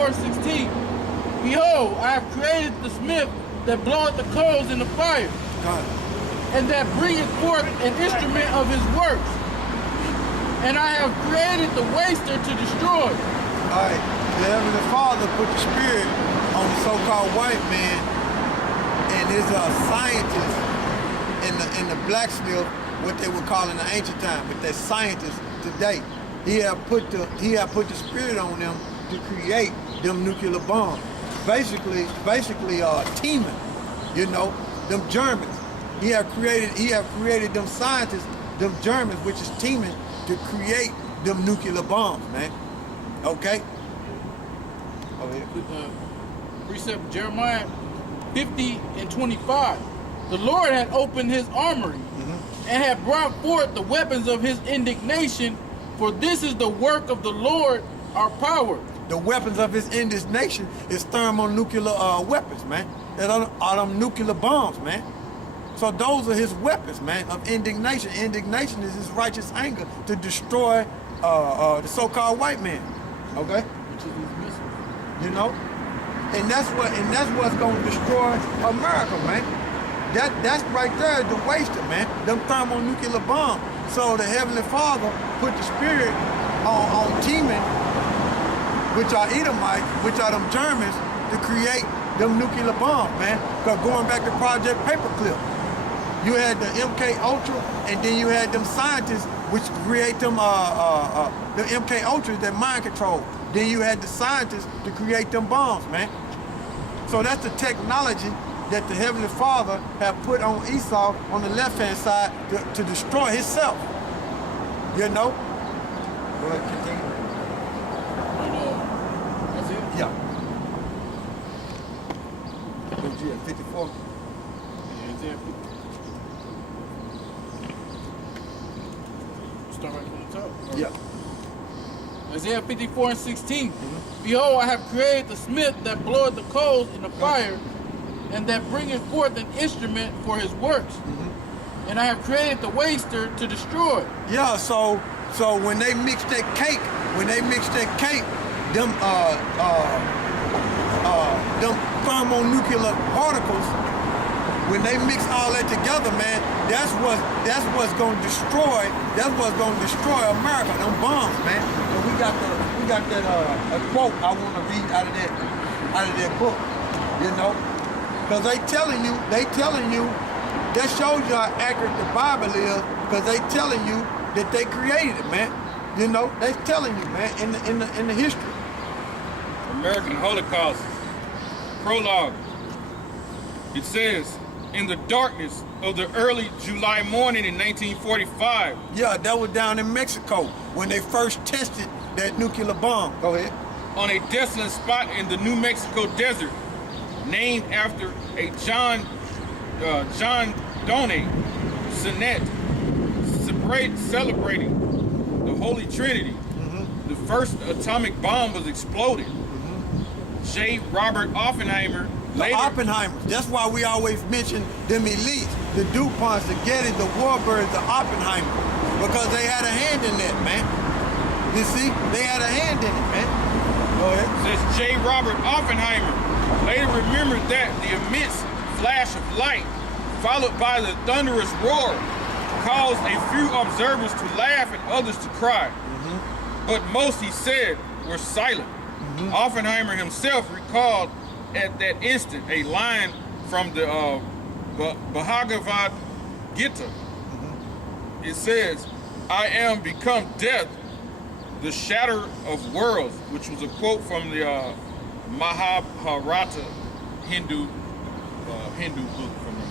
54:16, behold, I have created the smith that bloweth the coals in the fire, and that bringeth forth an instrument of his works. And I have created the waster to destroy. All right, the Heavenly Father put the spirit on the so-called white man and his scientists in the blacksmith, what they would call in the ancient time, but they're scientists today. He had put the spirit on them to create them nuclear bombs. Basically, teaming, you know, them Germans. He have created them scientists, them Germans, which is teaming to create them nuclear bombs, man. Okay? Precept Jeremiah 50:25. The Lord had opened his armory and had brought forth the weapons of his indignation, for this is the work of the Lord, our power. The weapons of his indignation is thermonuclear weapons, man. That are them nuclear bombs, man. So those are his weapons, man, of indignation. Indignation is his righteous anger to destroy the so-called white man. Okay? Which is his missile. You know? And that's what's gonna destroy America, man. That's right there, the waster, man. Them thermonuclear bombs. So the Heavenly Father put the spirit on teaming, which are Edomites, which are them Germans, to create them nuclear bombs, man. Because going back to Project Paperclip, you had the MK Ultra, and then you had them scientists which create them the MK Ultras that mind control. Then you had the scientists to create them bombs, man. So that's the technology that the Heavenly Father had put on Esau on the left-hand side to destroy himself. You know? Go ahead, continue. That's it? Yeah. What'd you have, 54? Yeah, it's there. Start right from the top. Yeah. Isaiah 54:16. Behold, I have created the smith that bloweth the coals in the fire, and that bringeth forth an instrument for his works. And I have created the waster to destroy. Yeah, so when they mix that cake, them thermonuclear particles, when they mix all that together, man, that's what's gonna destroy America, them bombs, man. And we got that a quote I wanna read out of that book, you know? Because they telling you, that shows you how accurate the Bible is, because they telling you that they created it, man. You know, they telling you, man, in the history. American Holocaust, prologue. It says, in the darkness of the early July morning in 1945. Yeah, that was down in Mexico when they first tested that nuclear bomb. Go ahead. On a desolate spot in the New Mexico desert, named after a John Donne sonnet celebrating the Holy Trinity. The first atomic bomb was exploded. J. Robert Oppenheimer later... Oppenheimers. That's why we always mention them elites, the DuPonts, the Gettys, the Warbirds, the Oppenheimers, because they had a hand in that, man. You see, they had a hand in it, man. Go ahead. Says J. Robert Oppenheimer later remembered that the immense flash of light, followed by the thunderous roar, caused a few observers to laugh and others to cry. But most, he said, were silent. Oppenheimer himself recalled at that instant a line from the Bhagavad Gita. It says, I am become death, the shatter of worlds, which was a quote from the Mahabharata Hindu book from the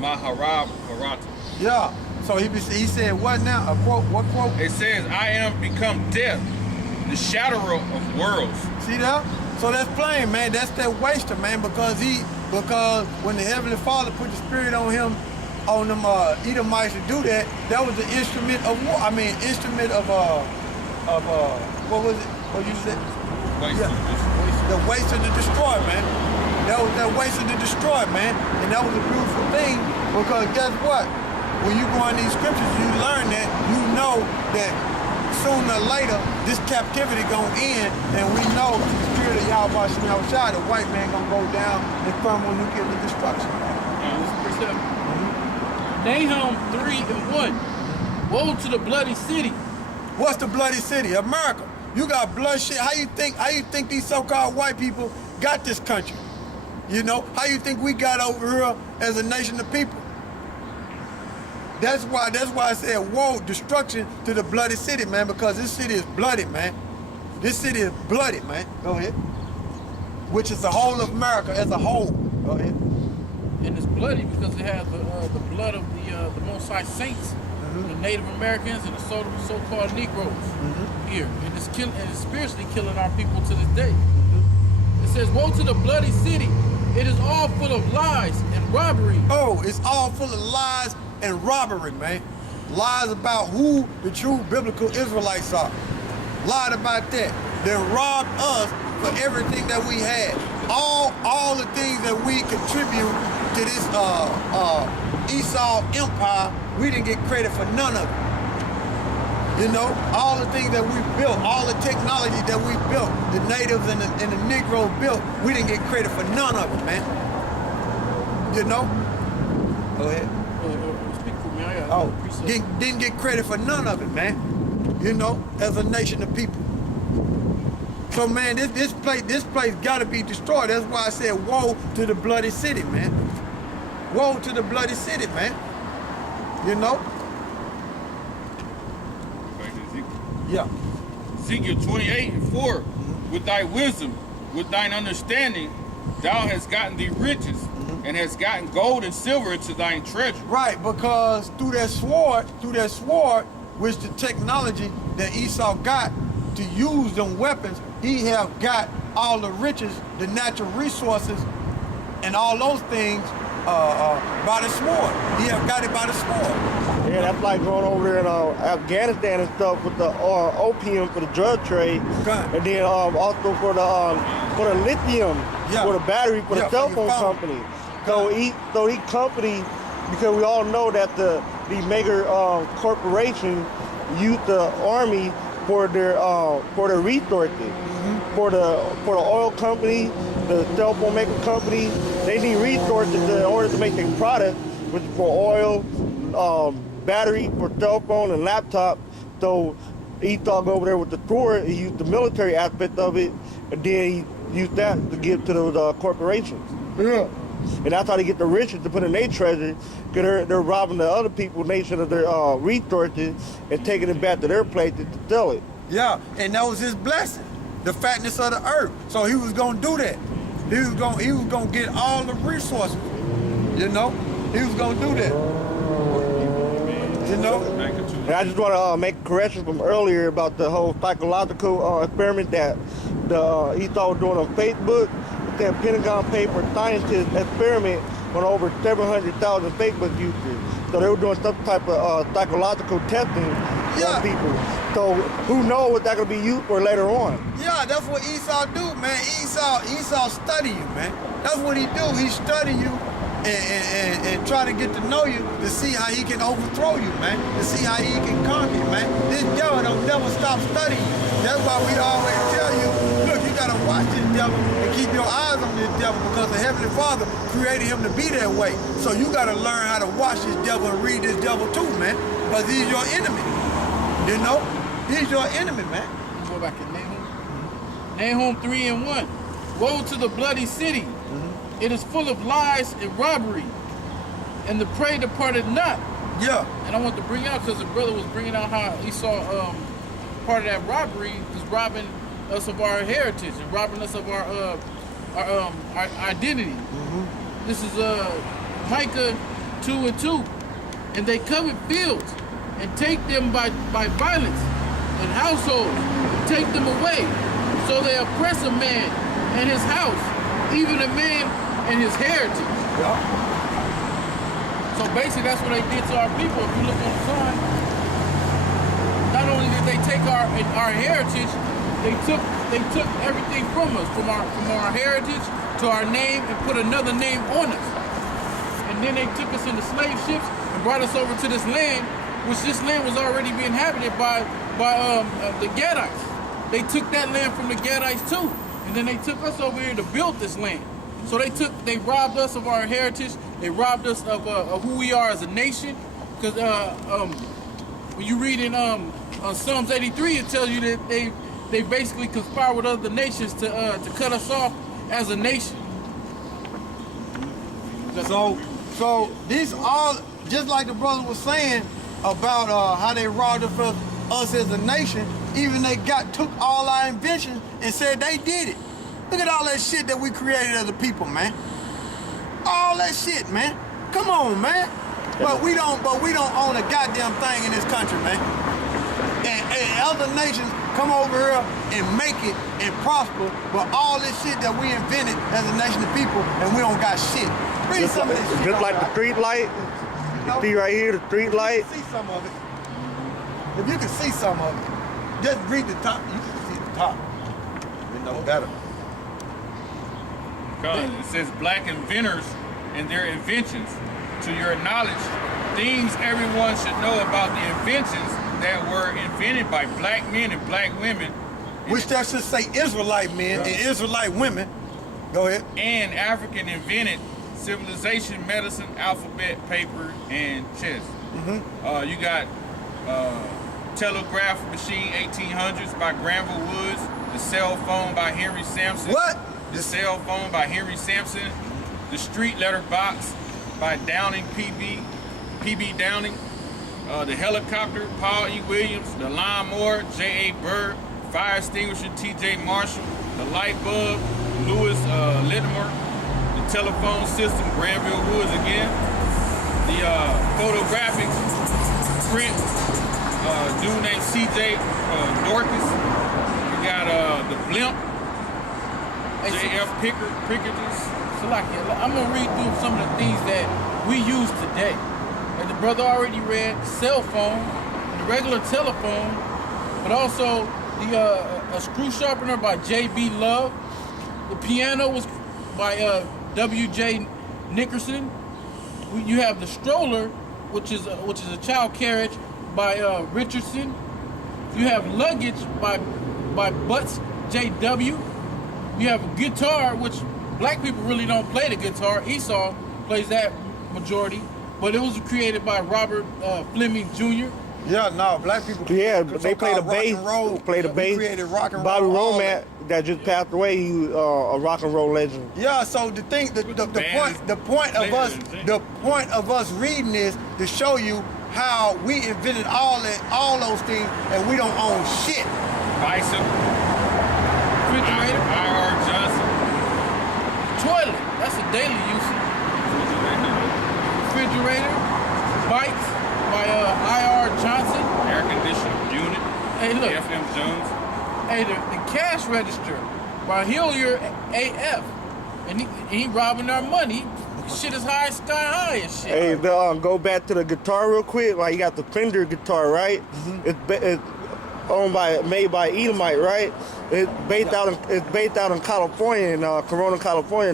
Mahabharata. Yeah. So he said what now? A quote? What quote? It says, I am become death, the shatterer of worlds. See that? So that's plain, man. That's that waster, man, because when the Heavenly Father put the spirit on him, on them Edomites to do that, that was the instrument of war. I mean, instrument of what was it? What you said? The waster to destroy, man. That was that waster to destroy, man. And that was a beautiful thing, because guess what? When you go in these scriptures, you learn that, you know that sooner or later, this captivity gonna end, and we know the spirit of Yahweh Shem Shai, the white man gonna go down in thermonuclear destruction. Nahum 3:1. Woe to the bloody city. What's the bloody city? America. You got bloodshed. How you think these so-called white people got this country? You know, how you think we got over here as a nation of people? That's why I said, woe, destruction to the bloody city, man, because this city is bloody, man. This city is bloody, man. Go ahead. Which is the whole of America as a whole. Go ahead. And it's bloody because it has the blood of the Most High Saints, the Native Americans, and the so-called Negroes here. And it's spiritually killing our people to this day. It says, woe to the bloody city. It is all full of lies and robbery. Oh, it's all full of lies and robbery, man. Lies about who the true biblical Israelites are. Lied about that. They robbed us for everything that we had. All the things that we contribute to this Esau empire, we didn't get credit for none of it. You know, all the things that we built, all the technology that we built, the natives and the Negroes built, we didn't get credit for none of it, man. You know? Go ahead. Speak for me. Didn't get credit for none of it, man. You know, as a nation of people. So, man, this place gotta be destroyed. That's why I said, woe to the bloody city, man. Woe to the bloody city, man. You know? Yeah. Ezekiel 28:4. With thy wisdom, with thine understanding, thou hast gotten thee riches, and hast gotten gold and silver into thine treasure. Right, because through that sword, which the technology that Esau got to use them weapons, he have got all the riches, the natural resources, and all those things by the sword. He have got it by the sword. Yeah, that's like going over there in Afghanistan and stuff with the opium for the drug trade, and then also for the lithium, for the battery for the cell phone company. So each company, because we all know that the major corporation use the army for their resources, for the oil company, the cell phone maker company, they need resources in order to make their product, which is for oil, battery for cell phone and laptop. So Esau go over there with the sword, he used the military aspect of it, and then he used that to give to those corporations. Yeah. And that's how they get the riches to put in their treasure, because they're robbing the other people's nation of their resources and taking it back to their place to sell it. Yeah, and that was his blessing, the fatness of the earth. So he was gonna do that. He was gonna get all the resources. You know, he was gonna do that. You know. And I just want to make a correction from earlier about the whole psychological experiment that the Esau was doing on Facebook. That Pentagon paid for scientists experiment on over 700,000 Facebook users. So they were doing some type of psychological testing on people. So who knows what that's gonna be used for later on? Yeah, that's what Esau do, man. Esau study you, man. That's what he do. He study you and try to get to know you to see how he can overthrow you, man. To see how he can conquer you, man. This devil don't never stop studying you. That's why we always tell you, look, you gotta watch this devil and keep your eyes on this devil, because the Heavenly Father created him to be that way. So you gotta learn how to watch this devil and read this devil too, man. Because he's your enemy. You know? He's your enemy, man. Go back to Nahum 3:1. Woe to the bloody city. It is full of lies and robbery, and the prey departed not. Yeah. And I want to bring out, because the brother was bringing out how Esau, part of that robbery is robbing us of our heritage and robbing us of our identity. This is Micah 2:2. And they covet fields and take them by violence, and households and take them away. So they oppress a man and his house, even a man and his heritage. Yeah. So basically that's what they did to our people. If you look on the sign, not only did they take our heritage, they took everything from us, from our heritage to our name, and put another name on us. And then they took us into slave ships and brought us over to this land, which this land was already being inhabited by by the Gadites. They took that land from the Gadites too, and then they took us over here to build this land. So they robbed us of our heritage. They robbed us of who we are as a nation. Because when you read in Psalms 83, it tells you that they basically conspire with other nations to cut us off as a nation. So this all, just like the brother was saying about how they robbed us as a nation, even they took all our inventions and said they did it. Look at all that shit that we created as a people, man. All that shit, man. Come on, man. But we don't own a goddamn thing in this country, man. And other nations come over here and make it and prosper, but all this shit that we invented as a nation of people, and we don't got shit. Read some of this shit. Just like the street light. You see right here, the street light. See some of it. If you can see some of it, just read the top. You can see the top. You know better. It says black inventors and their inventions. To your knowledge, things everyone should know about the inventions that were invented by black men and black women. Which that should say Israelite men and Israelite women. Go ahead. And African invented civilization, medicine, alphabet, paper, and chess. You got telegraph machine 1800s by Granville Woods, the cell phone by Henry Sampson. What? The cell phone by Henry Sampson, the street letter box by Downing, PB Downing, the helicopter, Paul E. Williams, the lawnmower, J.A. Bird, fire extinguisher, T.J. Marshall, the light bulb, Louis Littimer, the telephone system, Granville Woods again, the photographic print, dude named C.J. Dorcas, you got the blimp, J.F. Picketters. So I'm gonna read through some of the things that we use today. And the brother already read the cell phone, the regular telephone, but also a screw sharpener by J.B. Love. The piano was by W.J. Nickerson. You have the stroller, which is a child carriage by Richardson. You have luggage by Butts J.W. You have a guitar, which black people really don't play the guitar. Esau plays that majority, but it was created by Robert Fleming Jr. Yeah, no, black people. Yeah, but they play the bass. Play the bass. Created rock and Bobby roll. Romack, that just passed away, he was a rock and roll legend. Yeah, so the point of us reading this to show you how we invented all those things, and we don't own shit. Bicycle. Refrigerator. I.R. Johnson. Toilet. That's a daily use. Refrigerator. Bikes by I.R. Johnson. Air conditioning unit. Hey, look. F.M. Jones. Hey, the cash register by Hillier A.F. And he robbing our money. Shit is high, sky high and shit. Hey, go back to the guitar real quick. Like, you got the Fender guitar, right? It's made by Edomite, right? It's based out in California, in Corona, California,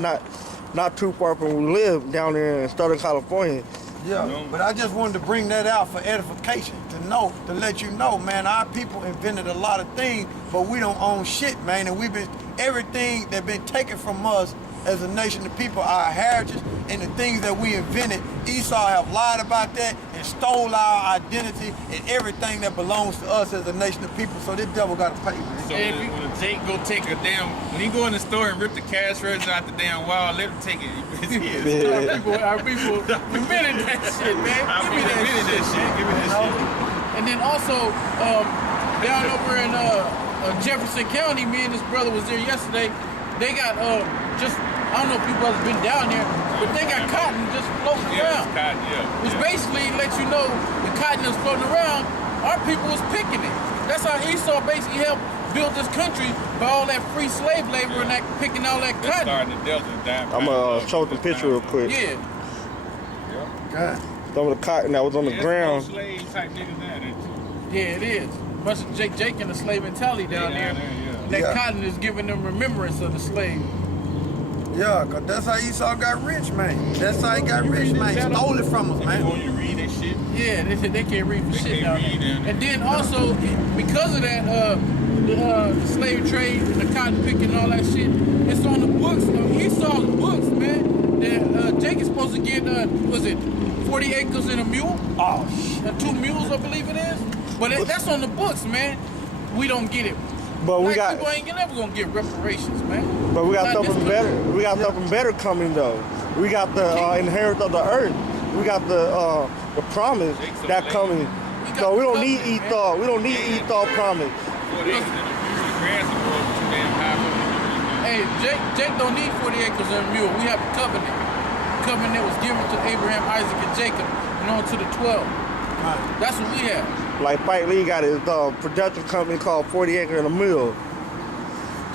not too far from where we live, down there in Southern California. Yeah, but I just wanted to bring that out for edification, to let you know, man, our people invented a lot of things, but we don't own shit, man, and everything that's been taken from us as a nation of people, our heritage, and the things that we invented, Esau have lied about that and stole our identity and everything that belongs to us as a nation of people, so this devil got to pay, man. So when Jake go take when he go in the store and rip the cash register out the damn wall, let him take it. Our people invented that shit, man. Give me that shit. Give me that shit. And then also, down over in Jefferson County, me and this brother was there yesterday. They got I don't know if people have been down there, but they got cotton just floating around. Cotton, which basically lets you know the cotton that's floating around, our people was picking it. That's how Esau basically helped build this country by all that free slave labor and that picking all that cotton. Starting the desert, I'm gonna show the picture real quick. Yeah. God. Some of the cotton that was on the ground. Slave type niggas down there too. Yeah, it is. Much of Jake and the slave mentality down there. That cotton is giving them remembrance of the slave. Yeah, because that's how Esau got rich, man. That's how he got rich, man. He stole it from us, man. You want you to read that shit? Yeah, they can't read for shit down there. And then also, because of that, the slave trade and the cotton picking and all that shit, it's on the books. Esau's books, man. That Jake is supposed to get, was it 40 acres and a mule? Oh, shit. 2 mules, I believe it is. But that's on the books, man. We don't get it. But we got people ain't never gonna get reparations, man. But we got something better. We got something better coming though. We got the inheritance of the earth. We got the promise that coming. So we don't need Esau. We don't need Esau promise. Hey, Jake don't need 40 acres and a mule. We have a covenant. The covenant was given to Abraham, Isaac, and Jacob, and on to the 12. That's what we have. Like Spike Lee got his production company called 40 Acre and a Mule.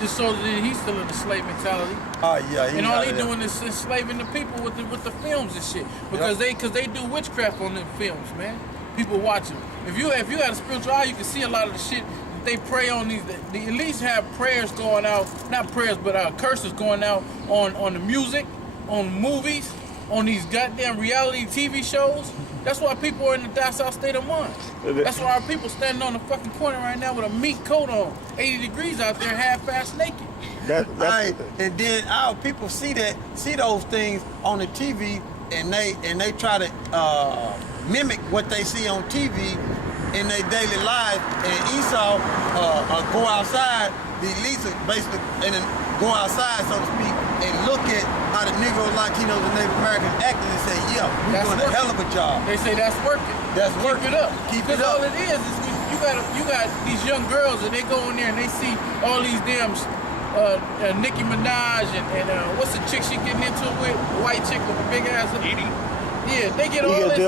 Just so that he's still in the slave mentality. Yeah. And all they doing is enslaving the people with the films and shit. Because they do witchcraft on them films, man. People watching. If you got a spiritual eye, you can see a lot of the shit that they pray on these. They at least have prayers going out, not prayers, but curses going out on the music, on movies, on these goddamn reality TV shows. That's why people are in the docile state of mind. That's why our people standing on the fucking corner right now with a meat coat on, 80 degrees out there, half-ass naked. And then our people see those things on the TV, and they try to mimic what they see on TV in their daily life. And Esau go outside, the elites are basically, and then go outside, so to speak, and look at how the Negroes, Latinos, and Native Americans acting and say, yeah, we're doing a hell of a job. They say that's working. That's working. Keep it up. Keep it up. All it is you got these young girls, and they go in there and they see all these damn Nicki Minaj and what's the chick she getting into it with? The white chick with the big ass. Yeah, they get all this.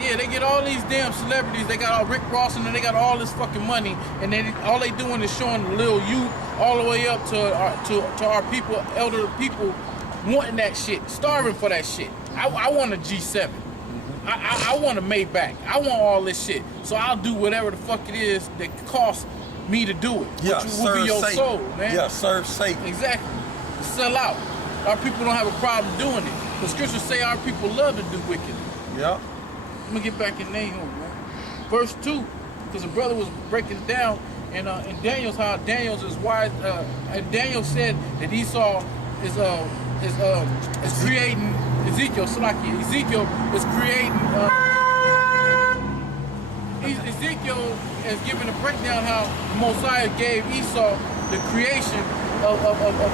Yeah, they get all these damn celebrities. They got all Rick Ross and they got all this fucking money, and all they doing is showing the little youth all the way up to our people, elder people, wanting that shit, starving for that shit. I want a G7. I want a Maybach. I want all this shit. So I'll do whatever the fuck it is that costs me to do it. Yeah, which will be your Satan. soul, man. Yeah, serve Satan. Exactly. Sell out. Our people don't have a problem doing it. The scriptures say our people love to do wicked. Yeah. Let me get back in Nahum, man. Verse 2, because the brother was breaking it down, and in Daniel's how Daniel's is wise. And Daniel said that Esau is creating Ezekiel. Ezekiel is creating. Ezekiel is giving a breakdown how Mosiah gave Esau the creation of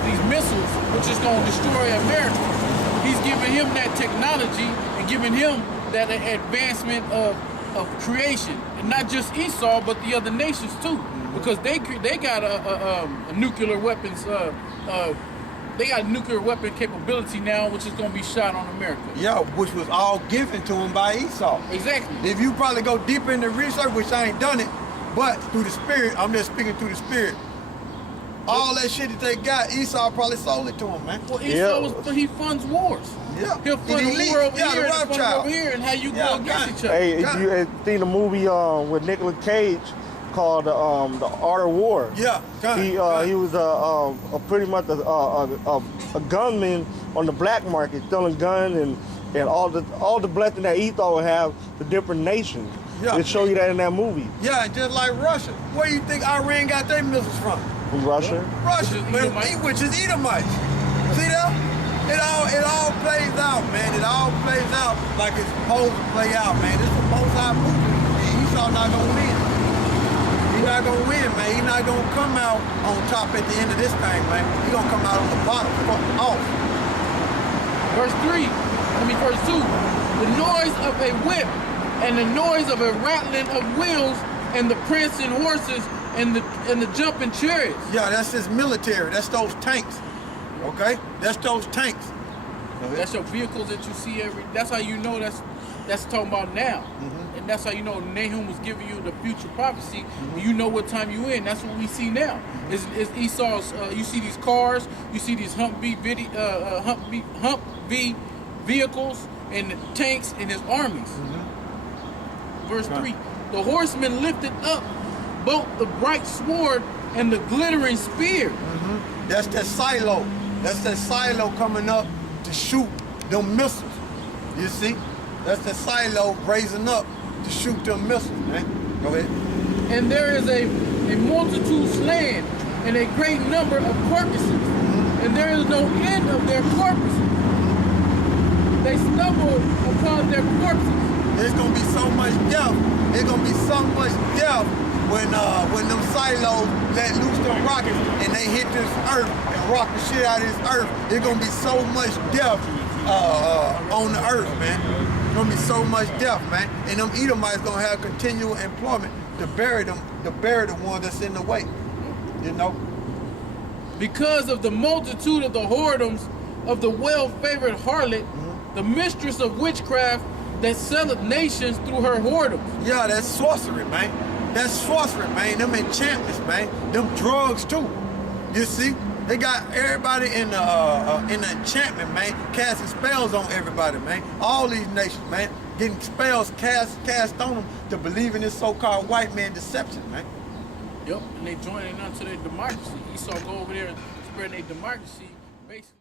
these missiles, which is going to destroy America. He's giving him that technology and giving him that advancement of creation, and not just Esau, but the other nations too, because they got a nuclear weapons. They got nuclear weapon capability now, which is going to be shot on America. Yeah, which was all given to him by Esau. Exactly. If you probably go deeper into research, which I ain't done it, but through the spirit, I'm just speaking through the spirit. All that shit that they got, Esau probably sold it to him, man. Well, Esau he funds wars. Yeah. He'll fund a war over here, and fund over here, and how you go against each other. Hey, if you seen the movie with Nicolas Cage called The Art of War? Yeah. He was pretty much a gunman on the black market, selling guns and all the blessing that Esau would have to different nations. Yeah. They show you that in that movie. Yeah, just like Russia. Where do you think Iran got their missiles from? From Russia? Russia, which is Edomites. See that? It all plays out, man. It all plays out like it's supposed to play out, man. This is the most high movement. And Esau not gonna win. He's not gonna win, man. He's not gonna come out on top at the end of this thing, man. He's gonna come out on the bottom, off. Verse 2. The noise of a whip and the noise of a rattling of wheels and the prancing horses and the jumping chariots. Yeah, that's his military. That's those tanks. Okay? That's those tanks. That's your vehicles that you see that's how you know that's talking about now. Mm-hmm. And that's how you know Nahum was giving you the future prophecy. Mm-hmm. And you know what time you in. That's what we see now. Mm-hmm. It's Esau's, you see these cars, you see these Humvee vehicles and the tanks and his armies. Mm-hmm. Verse 3, the horsemen lifted up both the bright sword and the glittering spear. Mm-hmm. That's that silo. That's that silo coming up to shoot them missiles. You see? That's the silo raising up to shoot them missiles, man. Go ahead. And there is a multitude slain, and a great number of corpses, and there is no end of their corpses. They stumble upon their corpses. There's gonna be so much death. There's gonna be so much death when them silos let loose them rockets and they hit this earth and rock the shit out of this earth. There's gonna be so much death on the earth, man. There's gonna be so much death, man. And them Edomites gonna have continual employment to bury them, to bury the one that's in the way. You know? Because of the multitude of the whoredoms of the well-favored harlot, the mistress of witchcraft that selleth nations through her whoredoms. Yeah, that's sorcery, man. That's sorcery, man. Them enchantments, man. Them drugs too. You see, they got everybody in the enchantment, man, casting spells on everybody, man. All these nations, man, getting spells cast on them to believe in this so-called white man deception, man. Yep, and they joining onto their democracy. Esau go over there and spreading their democracy, basically.